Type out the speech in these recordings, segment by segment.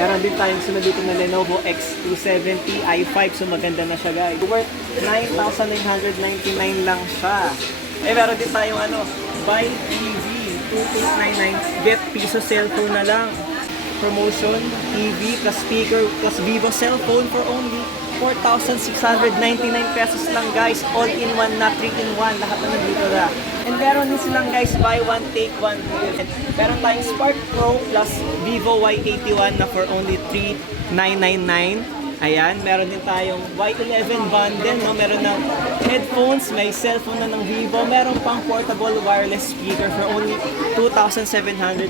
Meron din tayong sunod dito na Lenovo X270 i5. So maganda na siya guys. Worth 9,999 lang siya. Meron din tayong buy TV 2899. Get piso cellphone na lang. Promotion, TV plus speaker plus Vivo cellphone for only 4,699 pesos lang guys. All in one na 3-in-1. Lahat na nandito na. And meron din silang guys buy one take one. Meron tayong Spark Pro plus Vivo Y81 na for only 3,999. Ayan, meron din tayong Y11 bundle, no? Meron ng headphones, may cellphone na ng Vivo, meron pang portable wireless speaker for only 2,799.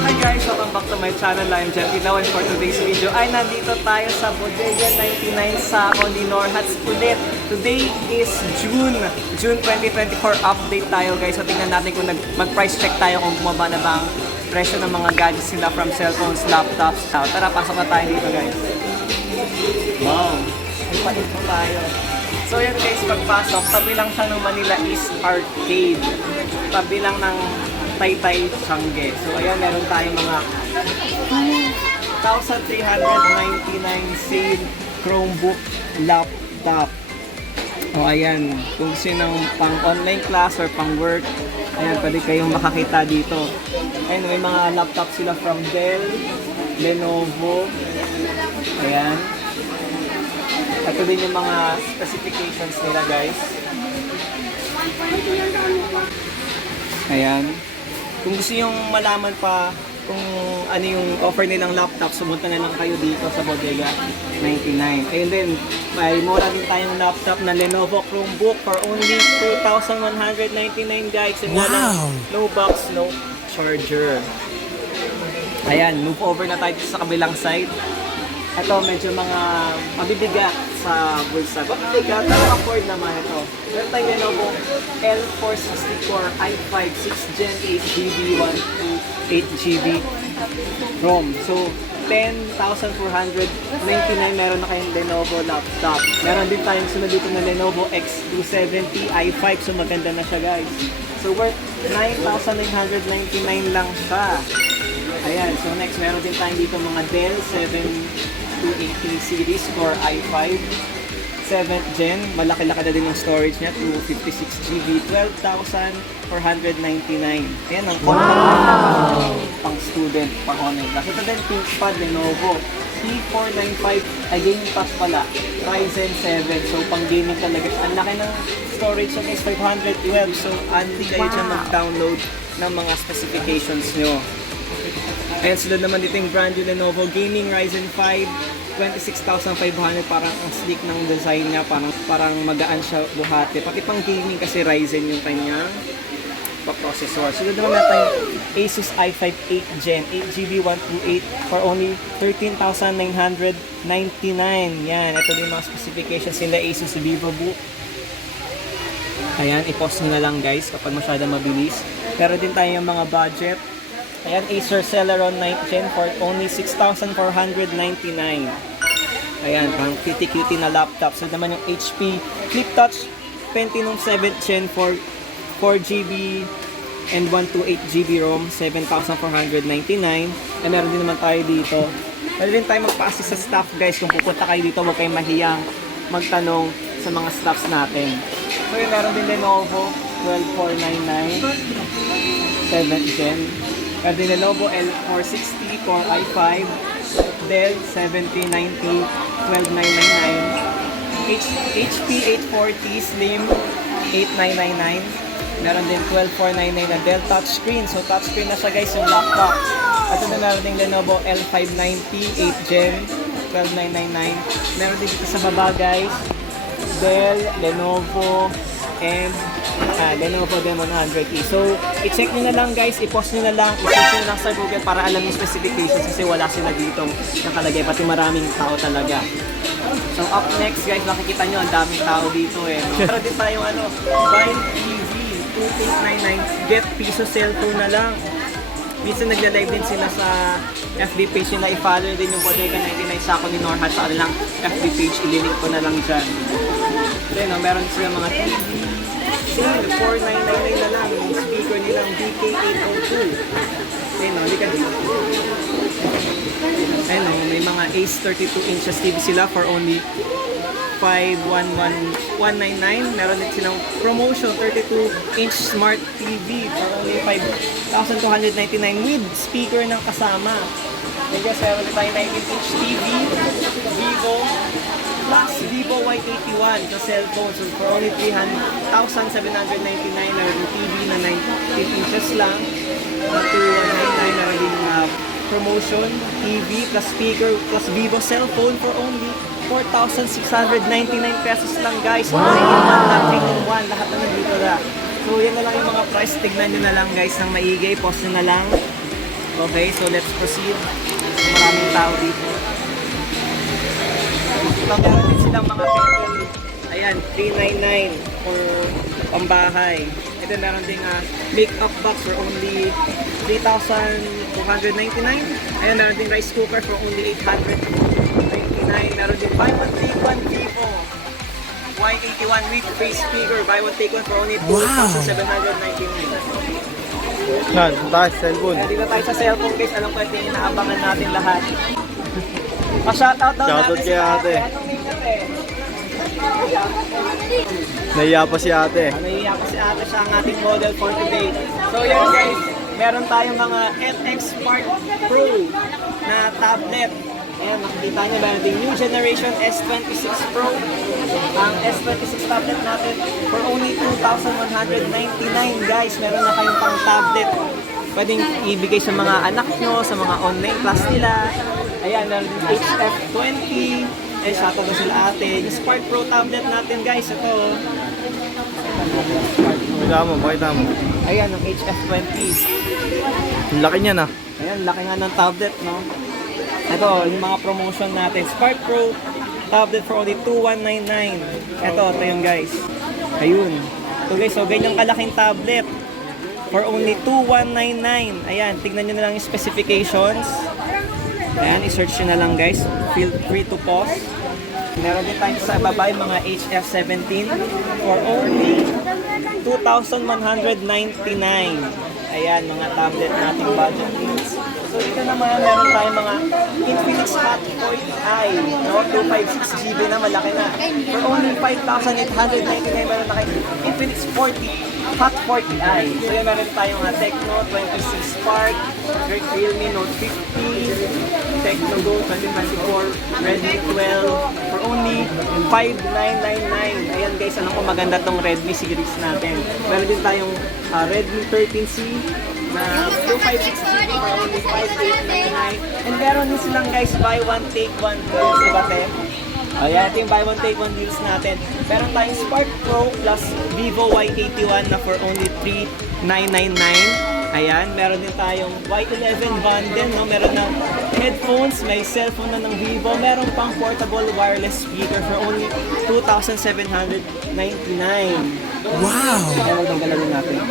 Hi guys, welcome back to my channel. I'm Jen Ilaw, and for today's video ay nandito tayo sa Bodega 99 sa Condinor Hats ulit. Today is June 2024 update tayo guys. So tingnan natin kung mag-price check tayo kung bumaba na ba ang presyo ng mga gadgets nila from cellphones, laptops. Tara, pasok na tayo dito guys. Wow, ipalit po tayo. So yan guys, pagpasok, tabi lang siya ng Manila East Arcade. Tabi lang ng Taytay Changi. So ayan, meron tayong mga 2,399 sale Chromebook laptop. O ayan, kung sinong pang online class or pang work, ayan, pwede kayong makakita dito. Ayan, may mga laptop sila from Dell, Lenovo. Ayan. Ito din yung mga specifications nila guys. Ayan. Kung gusto yung malaman pa kung ano yung offer nilang laptop, sumunta na lang kayo dito sa Bodega 99. Ayun din, may mura din tayong laptop na Lenovo Chromebook for only 2,199 guys. And wow! No box, no charger. Ayan, move over na tayo sa kabilang side. Ito, medyo mga mabibigat sa bulsa. Mabibigat, pero afford naman ito. Meron tayong Lenovo L464 i5 6th Gen 8GB 128GB ROM. So, 10,499 meron na kayong Lenovo laptop. Meron din tayong sunod dito na Lenovo X270 i5. So, maganda na siya guys. So, worth 9,999 lang siya. Ayan, so next meron din tayong dito mga Dell 7280 series for i5 7th gen. Malaki-laki na din yung storage niya, 256GB, 12,499. Ayan ang pang student, pang online class. Ito din ThinkPad Lenovo T495, ay gaming pass pala, Ryzen 7. So pang gaming talaga. Ang laki ng storage niya is 512. So hindi kayo dyan mag-download ng mga specifications nyo. Ayan, sila naman dito yung brand new Lenovo Gaming Ryzen 5 26,500. Parang ang sleek ng design niya, parang magaan siya buhati. Pati pang gaming kasi Ryzen yung kanyang processor. Sila naman natin yung Asus i5 8th Gen 8GB 128 for only 13,999. Yan, ito din mga specifications nila Asus VivoBook. Ayan, i-pause nyo na lang guys kapag masyadong mabilis. Pero din tayo yung mga budget. Ayan, Acer Celeron 9th Gen for only 6,499. Ayan, pang cutie-cutie na laptop. So naman yung HP FlipTouch Pentium 7th Gen for 4GB and 128GB ROM, 7,499. And meron din naman tayo dito. Pwede din tayo magpa-assist sa staff guys. Kung pupunta kayo dito, huwag kayong mahiyang magtanong sa mga staffs natin. So yun, meron din Lenovo 12499 7th Gen. Meron din Lenovo L460 Core i5, Dell 7090 12999, HP 840 Slim 8999. Meron din 12499 na Dell touchscreen. So touchscreen na siya guys yung laptop. At ito na meron din Lenovo L590 8th Gen 12999. Meron din dito sa baba guys Dell, Lenovo, and Lenovo Demon 100E. So, i-check nyo na lang guys, i-post nyo na lang, i-search nyo na lang sa Google para alam yung specifications kasi wala sila dito nakalagay, pati maraming tao talaga. So, up next guys, makikita nyo ang daming tao dito eh. No? Pero din tayong buy TV 2899, get piso cellphone na lang. Minsan nagla-live din sila sa FB page nila, i-follow din yung Bodega 99 sa Condinor Hats sa kanilang FB page, ililink ko na lang dyan. Then, meron sila mga TV, sale, 4,999 na lang, yung speaker speaker nilang BK802. Ayun o, halika dito. Ayun o, may mga Ace 32 inches TV sila for only 511,199. Meron din silang promotion 32-inch smart TV for only 5,299 with speaker ng kasama. Then guys, meron din tayo 19-inch TV, Vivo, plus Vivo Y81 sa cellphone. So for only 3,799, meron din TV na 19 inches lang. Na 2,199, meron din promotion, TV plus speaker plus Vivo cellphone for only 4,699 pesos lang guys. Wow! All in one, lahat na nandito na. So yan na lang yung mga price. Tignan nyo na lang guys ng maigay. Post nyo na lang. Okay, so let's proceed. Maraming tao dito. So meron din silang mga kettle. Ayan, 399 for pambahay. And then meron din make-up box for only 3,299. Ayan, meron din rice cooker for only 899. Meron din buy one take one Vivo Y81 with face speaker. Buy one take one for only 2,799. Yan, taas, cellphone. Kaya dito tayo sa cellphone guys. Alam ko ito yung inaabangan natin lahat. Pa-shoutout daw Shoutout natin kay ate. Anong name natin? Nahiya pa si ate. Nahiya pa si ate, siya ang ating model for today. So yan guys, meron tayong mga FX Spark Pro na tablet. Ayan, makikita nyo meron din new generation S26 Pro. Ang S26 tablet natin for only 2,199 guys. Meron na kayong pang tablet. Pwedeng ibigay sa mga anak nyo, sa mga online class nila. Ayan, meron din HF20. Eh, shoutout na sila ate. Yung Spark Pro tablet natin guys, ito. Pakita mo. Ayan, ang HF20. Ang laki niya na. Ayan, laki nga ng tablet, no? Ito, yung mga promotion natin. Spark Pro tablet for only 2,199. Ito yung guys. Ayun. Ito guys, so ganyang kalaking tablet for only 2,199. Ayan, tignan nyo na lang yung specifications. Ayan, i-search nyo na lang guys. Feel free to pause. Meron din tayo sa baba yung mga HF17 for only 2,199. Ayan, mga tablet nating budget needs. So dito naman, meron tayong mga Infinix Hot 40i, no? 256GB na, malaki na. For only 5,899, meron na kayo Infinix Hot 40i. So yan, meron tayong Tecno 26 Spark, Realme Note 50, Tecno Go 2024, Redmi 12, for only 5,999. Ayan guys, alam ko maganda tong Redmi series natin. Meron din tayong Redmi 13C, na 256GB for only 5,899. And meron din silang guys buy one take one deals, diba te? Ayan, ito yung buy one take one deals natin. Meron tayong Spark Pro plus Vivo Y81 na for only 3,999. Ayan, meron din tayong Y11 bundle, no? Meron ng headphones, may cellphone na ng Vivo, meron pang portable wireless speaker for only 2,799. Wow! Ayan, magandang galawin natin.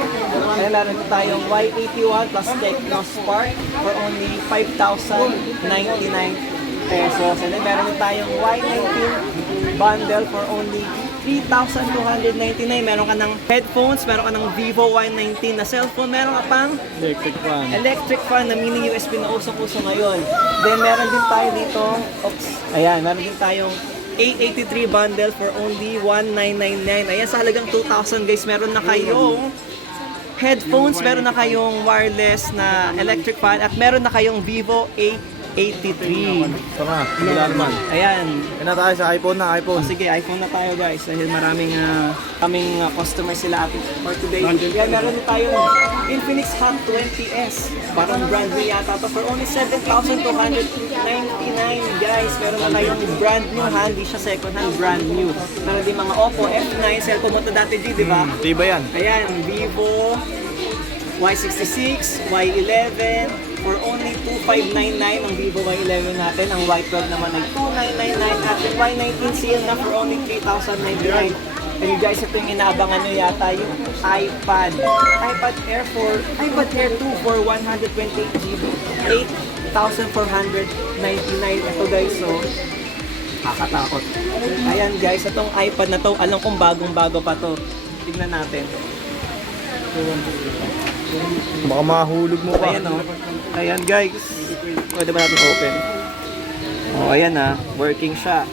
Ayan, meron din tayong Y81 plus Tecno Spark for only 5,099 pesos. And then meron din tayong Y19 bundle for only 3,299. Meron ka ng headphones, meron ka ng Vivo Y19 na cellphone, meron ka pang electric fan na mini USB na usong-uso ngayon. Then meron din tayo dito, ayan, meron din tayong A83 bundle for only 1,999. Ayan, sa halagang 2,000 guys, meron na kayong headphones, meron na kayong wireless na electric fan, at meron na kayong Vivo A83. Tara, wala naman. Ayan. Yan na tayo sa iPhone na, iPhone. Sige, iPhone na tayo guys dahil maraming customers sila atin for today. Kaya meron din tayong Infinix Hot 20s. Parang brand new yata to for only 7,299 guys. Meron na tayong brand new hand, hindi siya second hand, brand new. Meron din mga Oppo F9, cellphone mo to dati G, di ba? Diba yan? Ayan, Vivo Y66, Y11 for only 2,599 ang Vivo Y11 natin. Ang Y12 naman ay 2,999 at yung Y19 CL na for only 3,099. And you guys, ito yung inaabangan nyo yata, yung iPad Air 2 for 128GB, 8,499. Ito guys, so kakatakot. Ayan guys, itong iPad na to, alam kong bagong-bago pa to. Tignan natin. Baka mahulog mo pa. Ayan o. Ayan guys. Pwede ba natin open? O ayan working siya.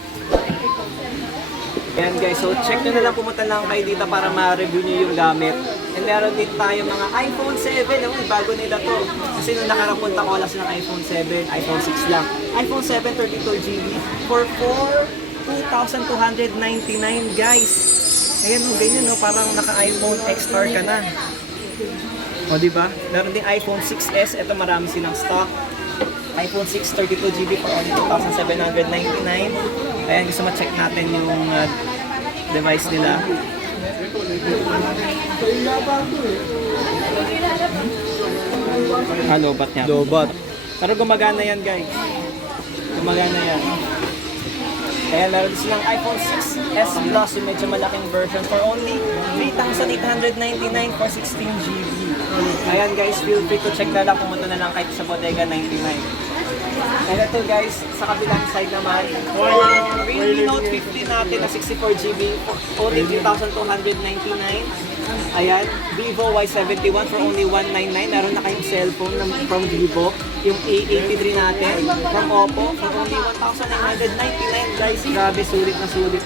Ayan guys, so check nyo na lang, pumunta lang kayo dito para ma-review nyo yung gamit. And meron din tayo mga iPhone 7, bago nila to. Kasi nung nakarapunta ko, wala silang iPhone 7, iPhone 6 lang. iPhone 7, 32GB for 2,299 guys. Ayan ganyan parang naka-iPhone XR ka na. O diba? Meron din iPhone 6s, ito marami silang stock. iPhone 6, 32GB for only 2,799. Ayan, gusto ma-check natin yung device nila. Lobat niya. Lobat. Pero gumagana yan guys. Gumagana yan. Ayan, meron din silang iPhone 6s Plus, yung medyo malaking version for only 3,899 for 16GB. Ayan guys, feel free to check na lang, pumunta na lang kahit sa Bodega 99. And ito guys, sa kabilang side naman, Realme Note 15 natin na 64GB, only 3,299. Ayan, Vivo Y71 for only 199. Meron na kayong cellphone from Vivo. Yung A83 natin from Oppo for only 1,999 guys. Grabe, sulit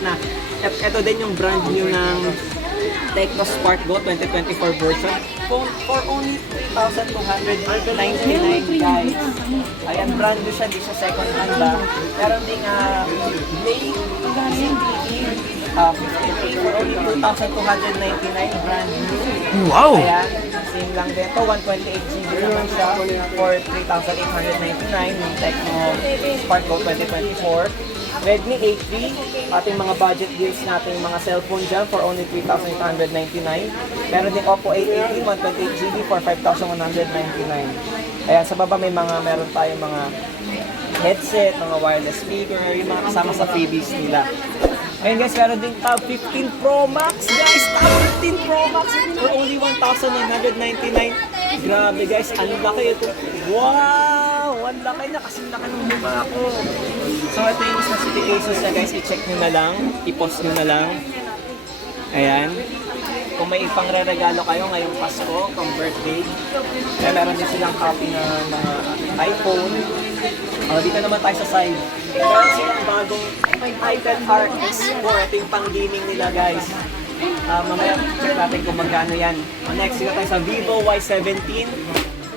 na. Ito din yung brand new ng Tecno Spark Go 2024 version for only 3,299 guys. Ayan, brand new siya, hindi siya second hand Meron ding Blade CDE 50 for only 2,299 brand new. Wow! Ayan, same lang din to, 128GB naman siya for 3,899 yung Tecno Spark Go 2024. Redmi A3, ating mga budget deals natin yung mga cellphone dyan for only 3,899. Meron din Oppo A18, 128GB for 5,199. Ayan, sa baba meron tayong mga headset, mga wireless speaker, yung mga kasama sa freebies nila. Ayun guys, meron din Tab 15 Pro Max. Guys, Tab 15 Pro Max for only 1,999. Grabe guys, ang laki ito. Wow! Ang laki na, kasing laki ng mukha ko. So ito yung specifications na guys, i-check nyo na lang, i-post nyo na lang. Ayan. Kung may ipang-regalo kayo ngayong Pasko, pang birthday, kaya meron din silang copy ng mga iPhone. Dito naman tayo sa side. Meron silang bagong iPad RX4. Ito yung pang-gaming nila guys. Mamaya check natin kung magkano yan. Next, dito tayo sa Vivo Y17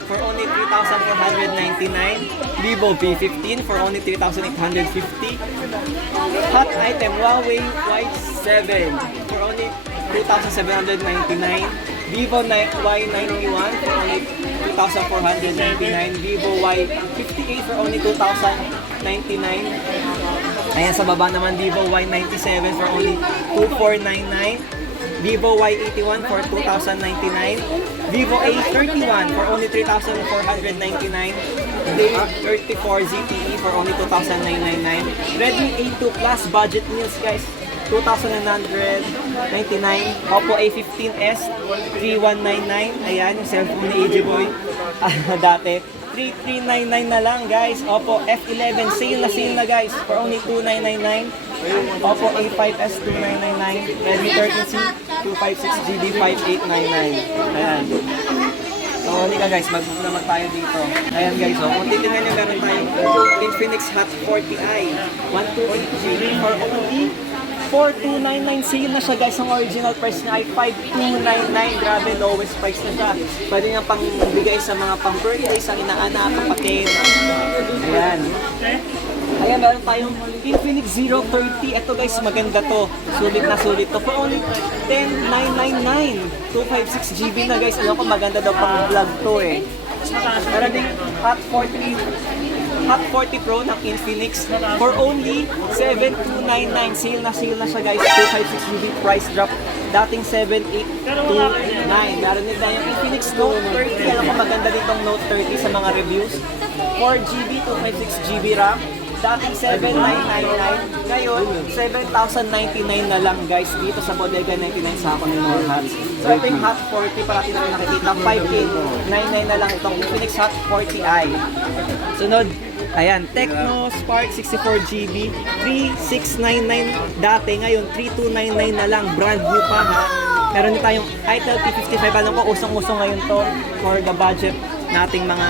for only 3,499. Vivo V15 for only 3,850. Hot item Huawei Y7 for only 2,799. Vivo Y91 for only 2,499. Vivo Y58 for only 2,099. Ayan, sa baba naman Vivo Y97 for only 2,499. Vivo Y81 for 2,099. Vivo A31 for only 3,499. Day 34 ZTE for only 2,999. Redmi A2 Plus budget meals guys, 2,999. Oppo A15s 3,199. Ayan yung cellphone ni AJ Boy dati. 3,399 na lang guys. Oppo F11 sale na guys for only 2,999. Oppo A5s 2,999. Redmi 13C 256GB 5,899. Ayan. So, halika guys, mag-book naman tayo dito. Ayan guys, kung titignan nyo, meron tayong Infinix Hot 40i 128GB for only 4,299. Sale na siya guys. Ang original price niya ay 5,299. Grabe, lowest price na siya. Pwede nga pang bigay sa mga pang-birthday, sa inaanak, kapatid. Ayan. Ayan, meron tayong Infinix Zero 30. Ito guys, maganda to. Sulit na sulit to. For only 10,999. 256GB na guys. Alam ko maganda daw pang vlog to eh. Meron ding Hot 40 Pro ng Infinix for only 7,299. Sale na siya guys. 256GB price drop. Dating 7,829. Meron din tayong Infinix Note 30. Alam ko maganda ditong Note 30 sa mga reviews. 4GB, 256GB RAM. Dating 7,999. Ngayon, 7,099 na lang guys dito sa Bodega 99 sa ako ng Norhats. So ito yung Hot 40 parati natin nakikita. 5,899 na lang itong Infinix Hot 40i. Sunod, ayan, Tecno Spark 64GB 3,699 dati. Ngayon, 3,299 na lang. Brand new pa ha. Meron din tayong Itel P55. Alam ko, usong-usong ngayon to for the budget nating mga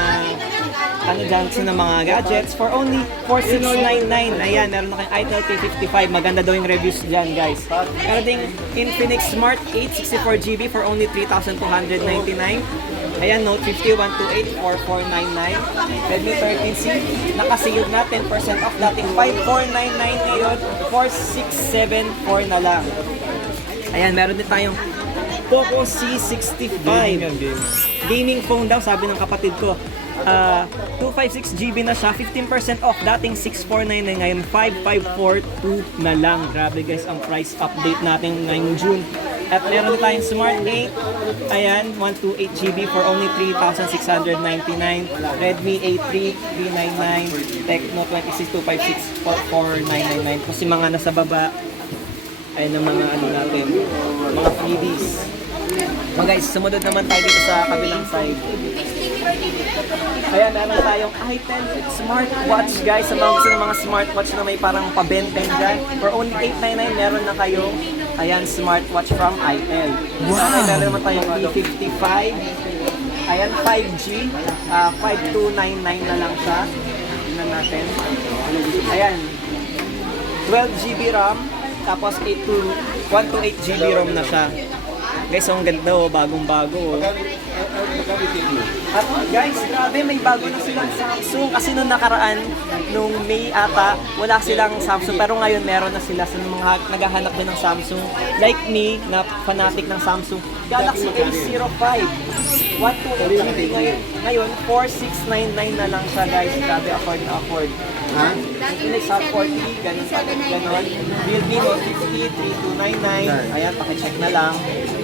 dyan ng mga gadgets for only 4,699. Ayan, meron na kayong Itel P55. Maganda daw yung reviews dyan, guys. Meron ding Infinix Smart 8 64GB for only 3,299. Ayan, Note 50 128 4499. Redmi 13C, naka-sealed na 10% off, dating 5,499 ngayon, 4,674 na lang. Ayan, meron din tayong Poco C65. Gaming phone daw, sabi ng kapatid ko. 256GB na siya, 15% off, dating 6,499 ngayon, 5,542 na lang. Grabe guys, ang price update natin ngayong June. At meron tayong Smart 8, ayan, 128GB for only 3,699. Redmi A3, 399. Tecno 26256 for 4,999. Kasi mga nasa baba, ay ng mga ano natin, mga freebies. Mga guys, sumunod naman tayo dito sa kabilang side. Ayan, meron tayong Itel smartwatch guys. Sa mga gusto ng mga smartwatch na may parang pabenten dyan, for only 899 meron na kayong, ayan, smartwatch from Itel. Wow! Okay, meron naman tayong E55. Ayan, 5G. 5,299 na lang siya. Tingnan natin. Ayan, 12GB RAM. Tapos 128GB ROM na siya. Guys, ang ganda oh, bagong-bago oh. At guys, grabe, may bago na silang Samsung. Kasi nung nakaraan, nung May ata, wala silang Samsung. Pero ngayon, meron na sila sa mga naghahanap din ng Samsung. Like me, na fanatic ng Samsung. Galaxy A05. 128GB ngayon, 4,699 na lang siya guys. Grabe, afford na afford. Infinix Hot 40, ganun pa, ganon. Realme Note 50, 3,299. Ayan, pakicheck na lang.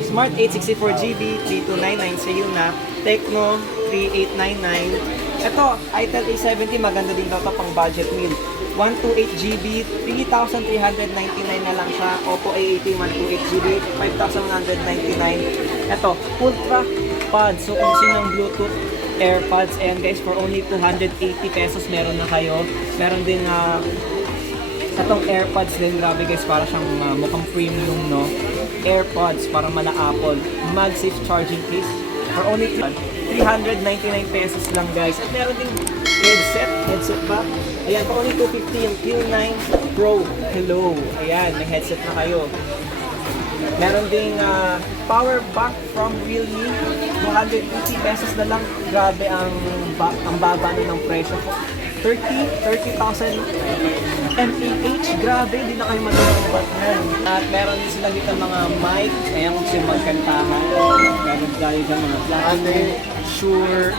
Smart 864GB, 3,299 sa na. Tecno, 3,899. Ito, Itel A70, maganda din daw ito pang budget meal. 128GB, 3,399 na lang siya. Oppo A18, 128GB, 5,199. Ito, Ultra Pods. So, kung sino ng Bluetooth AirPods, and guys, for only 280 pesos meron na kayo. Meron din itong AirPods din, grabe guys, para siyang mukhang premium, no? AirPods, para mala Apple. MagSafe charging case for only 399 pesos lang guys. At meron din headset ba? Ayan, for only 250 yung Q9 Pro. Hello, ayan, may headset na kayo. Meron ding power bank from Realme, 250 pesos na lang. Grabe ang baba ng presyo ko. 30,000 mAh. Grabe, hindi na kayo matulungan yan. At meron din sila dito mga mic. Ayan kung siya magkantahan. Meron tayo dyan mga Blackberry, Shure.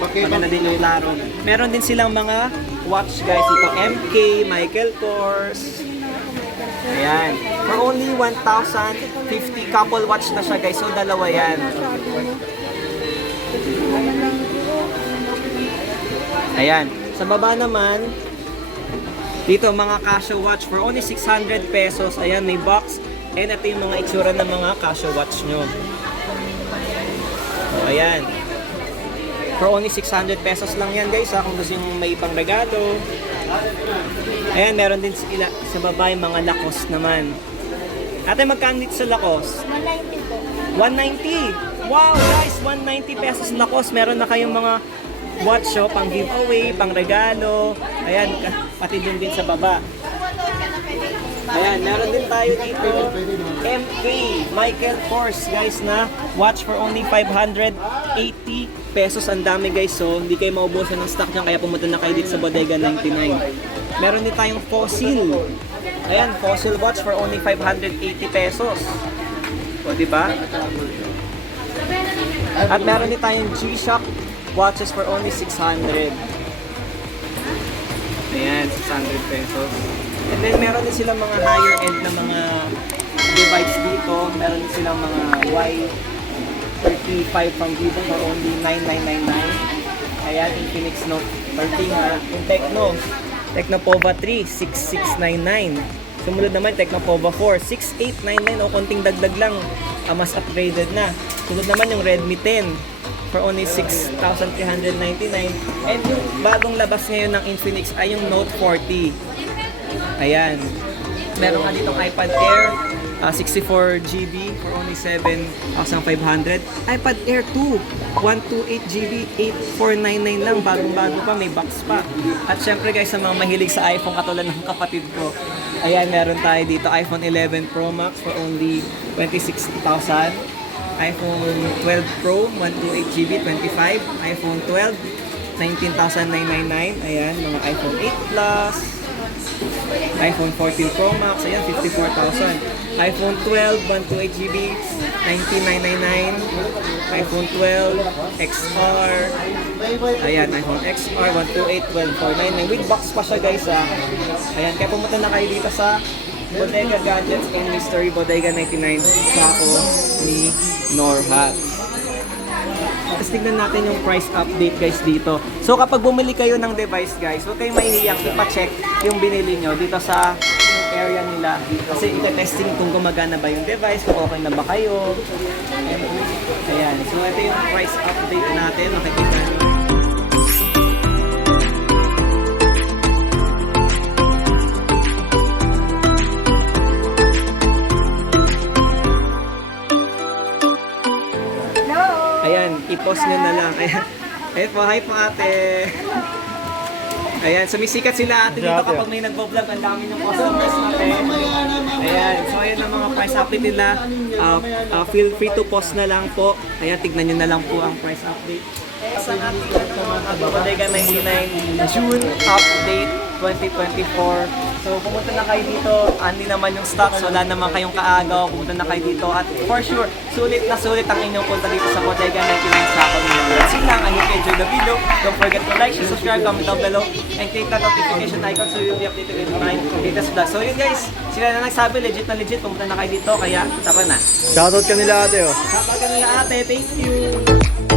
Maganda din yung laro. Meron din silang mga watch guys. Ito MK, Michael Kors. Ayan. For only 1,050, couple watch na siya guys. So dalawa yan. Ayan. Sa baba naman, dito mga Casio watch for only 600 pesos. Ayan, may box. And ito yung mga itsura ng mga Casio watch nyo. So, ayan. For only 600 pesos lang yan guys, kung gusto nyo may pang regalo. Ayan, meron din sila sa baba yung mga Lacoste naman. Ate, magkano dito sa Lacoste? 190 po. 190! Wow guys, 190 pesos Lacoste. Meron na kayong mga watch show, pang giveaway, pang regalo. Ayan, pati din sa baba. Ayan, meron din tayo dito MK Michael Kors guys na watch for only 580 pesos. Ang dami guys, so hindi kayo maubusan ng stock dyan, kaya pumunta na kayo dito sa Bodega 99. Meron din tayong Fossil. Ayan, Fossil watch for only 580 pesos. O, diba? At meron din tayong G-Shock watches for only 600. Ayan, 600 pesos. And then meron din silang mga higher end na mga device dito. Meron din silang mga Y35 from Vivo for only 9,999. Ayan, Infinix Note 13 ha. Yung Tecno Pova 3, 6,699. Sumunod naman, Tecno Pova 4, 6,899. O, konting dagdag lang. Mas upgraded na. Sunod naman yung Redmi 10 for only 6,399. And yung bagong labas ngayon ng Infinix ay yung Note 40. Ayan. Meron nga ditong iPad Air 64 GB for only 7,500. iPad Air 2, 128 GB, 8,499 lang. Bagong-bago pa, may box pa. At syempre guys, sa mga mahilig sa iPhone katulad ng kapatid ko, ayan, meron tayo dito iPhone 11 Pro Max for only 26,000. iPhone 12 Pro, 128 GB, 25. iPhone 12, 19,999. Ayan, mga iPhone 8 Plus. iPhone 14 Pro Max, ayan, 54,000. iPhone 12, 128 GB, 19,999. iPhone 12 XR, ayan, iPhone XR, 128, 12,499. With box pa siya guys Ayan, kaya pumunta na kayo dito sa Bodega Gadgets and Mystery Bodega 99 sa ako ni Norhat. Tapos tignan natin yung price update guys dito. So kapag bumili kayo ng device guys, huwag kayong mahihiyang ipa-check yung binili nyo dito sa area nila. Kasi ite-testing kung gumagana ba yung device, kung okay na ba kayo. Ayan. So ito yung price update natin. Makikita nyo. Ayan, i-post nyo na lang. Ayan, ayan po, hi po ate. Ayan, sumisikat sila ate dito kapag may nagbo-vlog. Ang dami ng customers natin. Ayan, so ayan ang mga price update nila. Feel free to post na lang po. Ayan, tignan nyo na lang po ang price update. Sa ating Bodega 99 June update 2024. So pumunta na kayo dito, hindi naman yung stocks, wala naman kayong kaagaw, pumunta na kayo dito at for sure, sulit na sulit ang inyong punta dito sa Bodega 99 sa akin. That's it lang, I hope you enjoyed the video. Don't forget to like, share, subscribe, comment down below, and click that notification icon so you'll be updated with my latest vlog. So yun guys, sila na nagsabi, legit na legit, pumunta na kayo dito, kaya tara na. Shoutout ka nila ate oh. Shoutout ka nila ate, thank you!